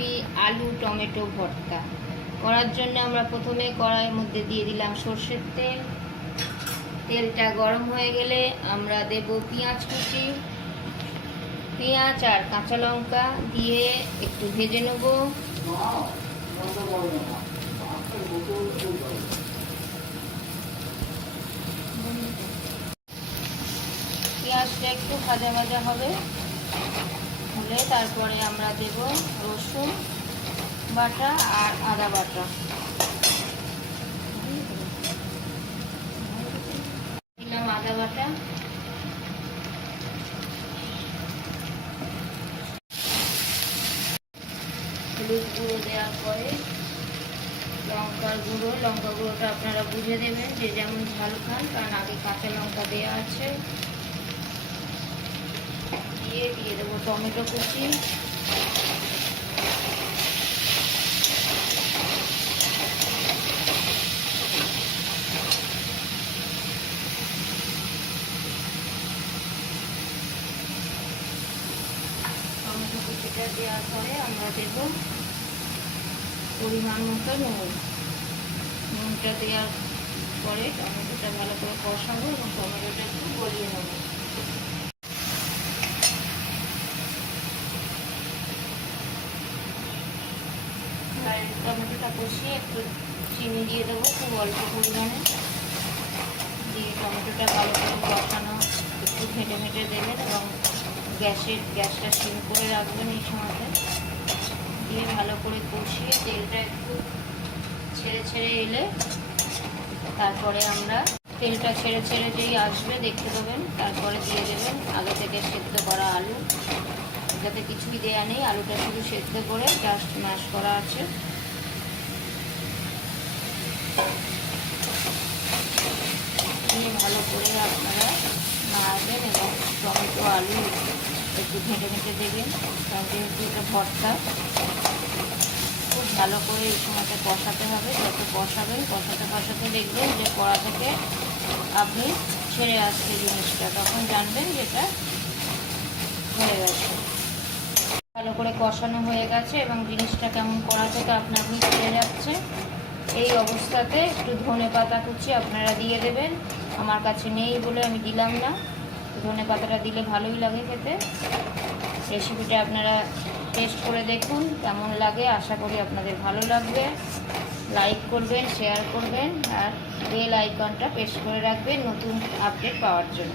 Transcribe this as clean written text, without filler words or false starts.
Recipe আলু tomato ভর্তা করার জন্য আমরা প্রথমে কড়াইয়ের মধ্যে দিয়ে দিলাম সরষের তেল। তেলটা গরম হয়ে গেলে আমরা দেব পেঁয়াজ কুচি, পেঁয়াজ আর কাঁচা লঙ্কা দিয়ে একটু ভেজে নেব। পেঁয়াজটা একটু ভাজা ভাজা হবে, হলে তারপরে আমরা দেব রসুন বাটা আর আদা বাটা। দিলাম আদা বাটা, হলুদ গুঁড়ো দেওয়ার পরে লঙ্কা গুঁড়োটা আপনারা বুঝে দেবেন যে যেমন ঝাল খান, কারণ আগে কাঁচা লঙ্কা দেওয়া আছে। দিয়ে দেবো টমেটো কুচি, টমেটো কুচিটা দেওয়ার পরে আমরা দেব পরিমাণ মতো নুনটা দেওয়ার পরে টমেটোটা ভালো করে কষাবো এবং টমেটোটা একটু গলিয়ে নেবো। টমেটোটা কষিয়ে একটু চিনি দিয়ে দেবো খুব অল্প পরিমাণে, দিয়ে টমেটোটা ভালো করে কষানো একটু ঘেঁটে ঘেঁটে দেবেন এবং গ্যাসটা সিম করে রাখবেন এই সময়তে। দিয়ে ভালো করে কষিয়ে তেলটা একটু ছেড়ে এলে তারপরে আমরা তেলটা ছেড়ে যেই আসবে দেখতে দেবেন, তারপরে দিয়ে দেবেন আগে থেকে সেদ্ধ করা আলু। যাতে কিছুই দেয়া নেই, আলুটা শুধু সেদ্ধ করে জাস্ট ম্যাশ করা আছে। ভালো করে আপনারা নাড়বেন এবং টমেটো আলু একটু ঘেঁটে ঘেঁটে দেবেন, কারণ যেহেতু এটা ভর্তা খুব ভালো করে এই সময়টা কষাতে হবে। যত কষাবেন কষাতে দেখবেন যে কড়া থেকে আপনি ছেড়ে আসছে জিনিসটা, তখন জানবেন যেটা হয়ে গেছে। ভালো করে কষানো হয়ে গেছে এবং জিনিসটা কেমন কড়া থেকে আপনি ছেড়ে যাচ্ছে। এই অবস্থাতে একটু ধনে পাতা কুচি আপনারা দিয়ে দেবেন। আমার কাছে নেই বলে আমি দিলাম না, ধনে পাতাটা দিলে ভালোই লাগে খেতে। রেসিপিটা আপনারা টেস্ট করে দেখুন কেমন লাগে, আশা করি আপনাদের ভালো লাগবে। লাইক করবেন, শেয়ার করবেন আর বেল আইকনটা প্রেস করে রাখবেন নতুন আপডেট পাওয়ার জন্য।